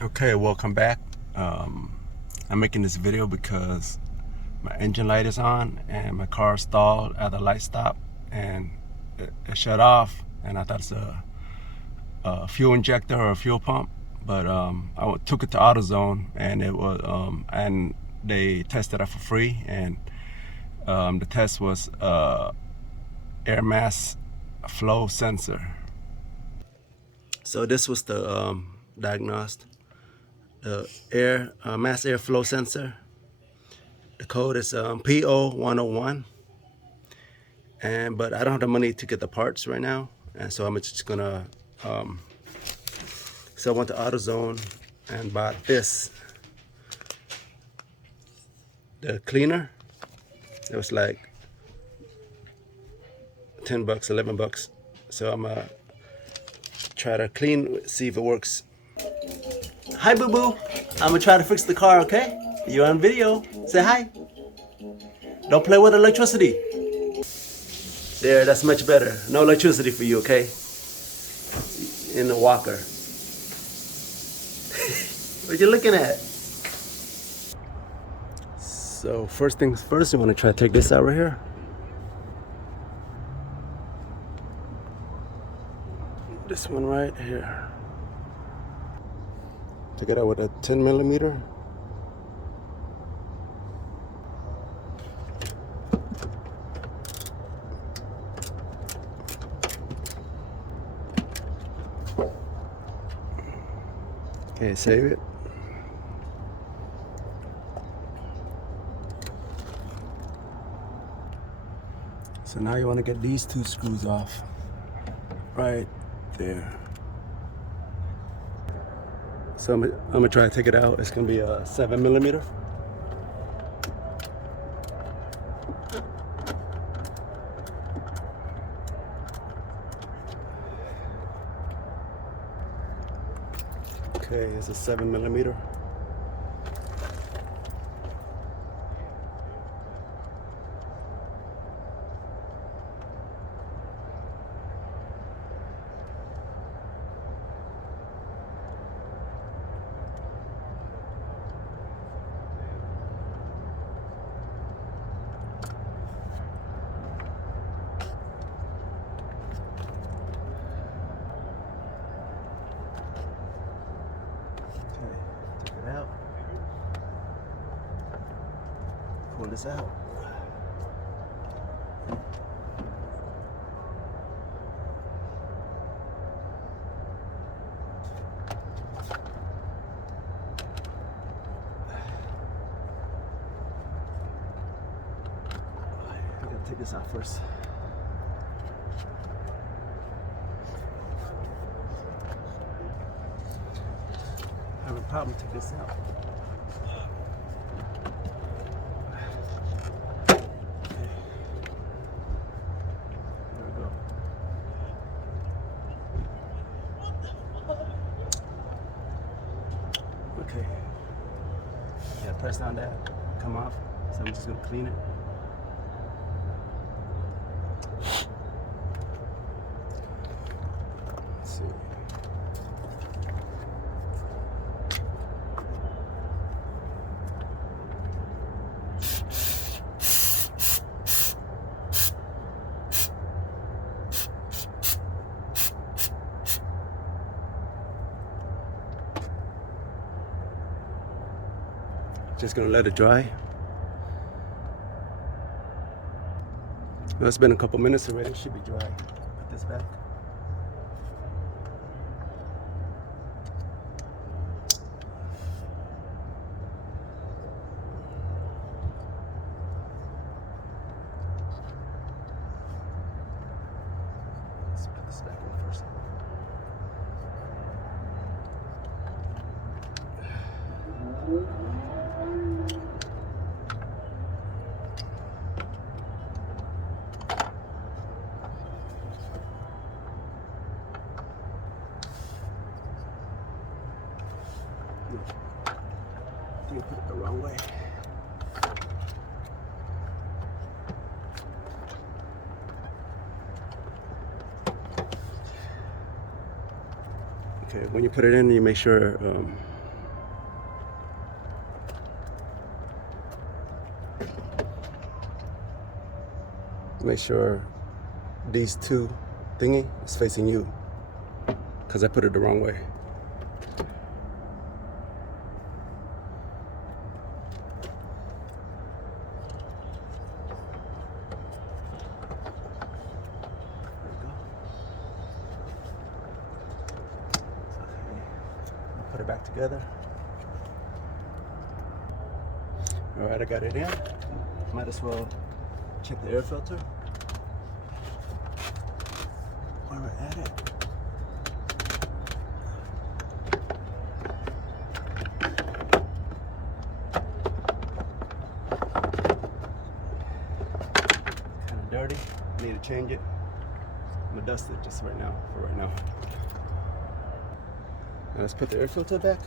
Okay, welcome back. I'm making this video because my engine light is on and my car stalled at the light stop and it shut off, and I thought it's a fuel injector or a fuel pump, but took it to AutoZone and it was and they tested it for free, and the test was air mass flow sensor. So this was the diagnosed. The mass airflow sensor. The code is PO101, but I don't have the money to get the parts right now, and so I'm just gonna. So I went to AutoZone and bought this, the cleaner. It was like $10, $11. So I'm gonna try to clean, see if it works. Hi, boo boo. I'm gonna try to fix the car. Okay? You're on video. Say hi. Don't play with electricity. There, that's much better. No electricity for you, okay? In the walker. What you looking at? So first things first, you want to try to take this out right here. This one right here. Take it out with a 10 millimeter. Okay, save it. So now you want to get these two screws off. Right there. So I'm gonna try to take it out. It's gonna be a 7 millimeter. Okay, it's a 7 millimeter. Take it out. Pull this out. I gotta take this out first. I have a problem. Take this out. Okay. Yeah, press down that, come off. So I'm just gonna clean it. Let's see. Just gonna let it dry. Well, it's been a couple minutes already. It should be dry. Put this back. Let's put this back in first. I think I put it the wrong way. Okay, when you put it in, you make sure make sure these two thingy is facing you, because I put it the wrong way. Put it back together. All right, I got it in. Might as well check the air filter while we're at it. Kind of dirty. I need to change it. I'm gonna dust it just right now, for right now. Now let's put the air filter back.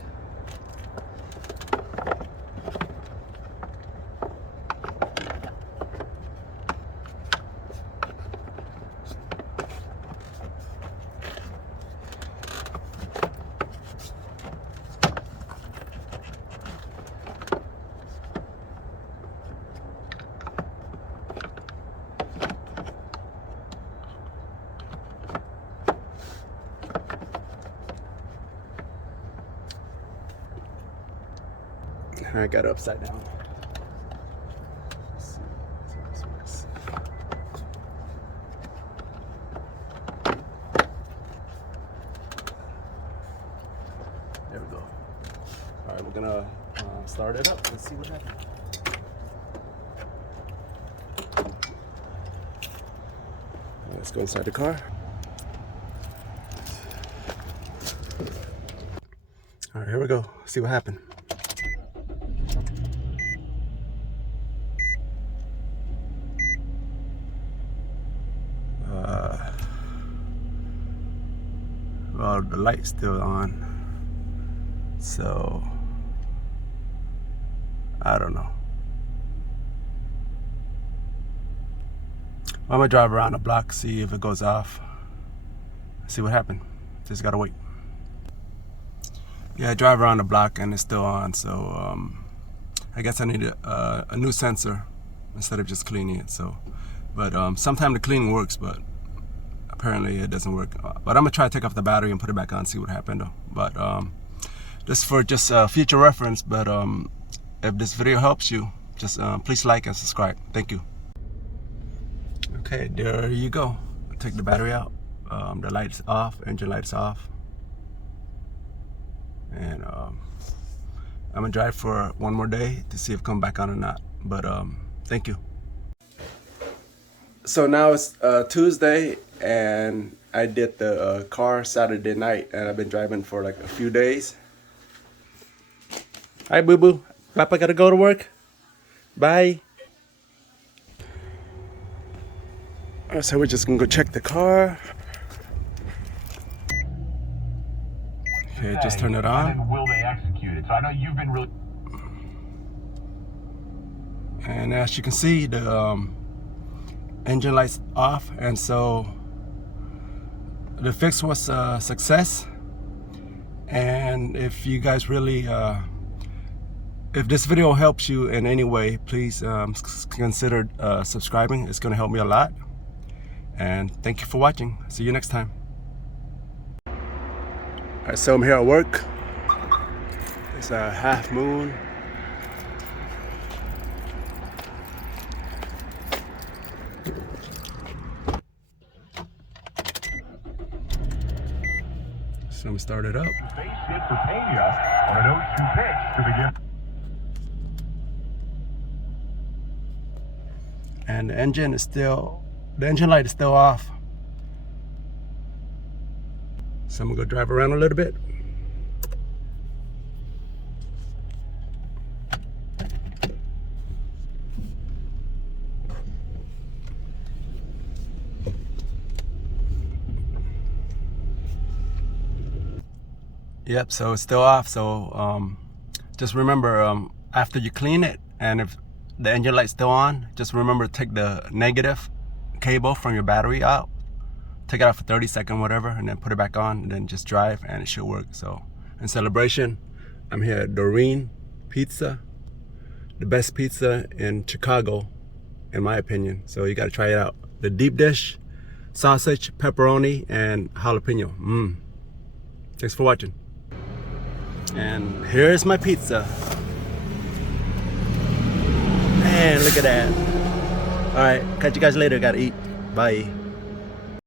I got it upside down. Let's see if this works. There we go. All right, we're gonna start it up. Let's see what happens. Let's go inside the car. All right, here we go. See what happened. Well, the light's still on, so I don't know. I'm gonna drive around the block, see if it goes off, see what happened. Just gotta wait. Yeah, I drive around the block and it's still on, so I guess I need a new sensor instead of just cleaning it. So, but sometimes the cleaning works, but apparently it doesn't work. But I'm gonna try to take off the battery and put it back on, see what happened though. But just for future reference. But if this video helps you, just please like and subscribe. Thank you. Okay, there you go. Take the battery out. The light's off, engine light's off, and I'm gonna drive for one more day to see if it come back on or not. But thank you. So now it's Tuesday, and I did the car Saturday night, and I've been driving for like a few days. Hi, boo boo. Papa gotta go to work. Bye. So we're just gonna go check the car. Okay, just turn it on. And will they execute it? So I know you've been really. And as you can see, the engine light's off, and so the fix was a success. And if you guys really, if this video helps you in any way, please consider subscribing. It's going to help me a lot. And thank you for watching. See you next time. Alright, so I'm here at work. It's a half moon. So I'm gonna start it up. Base hit for Pena on an 0-2 pitch to begin. And the engine is still, the engine light is still off. So I'm gonna go drive around a little bit. Yep, so it's still off. So just remember, after you clean it, and if the engine light's still on, just remember to take the negative cable from your battery out, take it out for 30 seconds, whatever, and then put it back on, and then just drive, and it should work. So in celebration, I'm here at Doreen Pizza, the best pizza in Chicago, in my opinion. So you got to try it out. the deep dish, sausage, pepperoni, and jalapeno. Thanks for watching. And here's my pizza. Man, look at that. All right, catch you guys later. Gotta eat. Bye.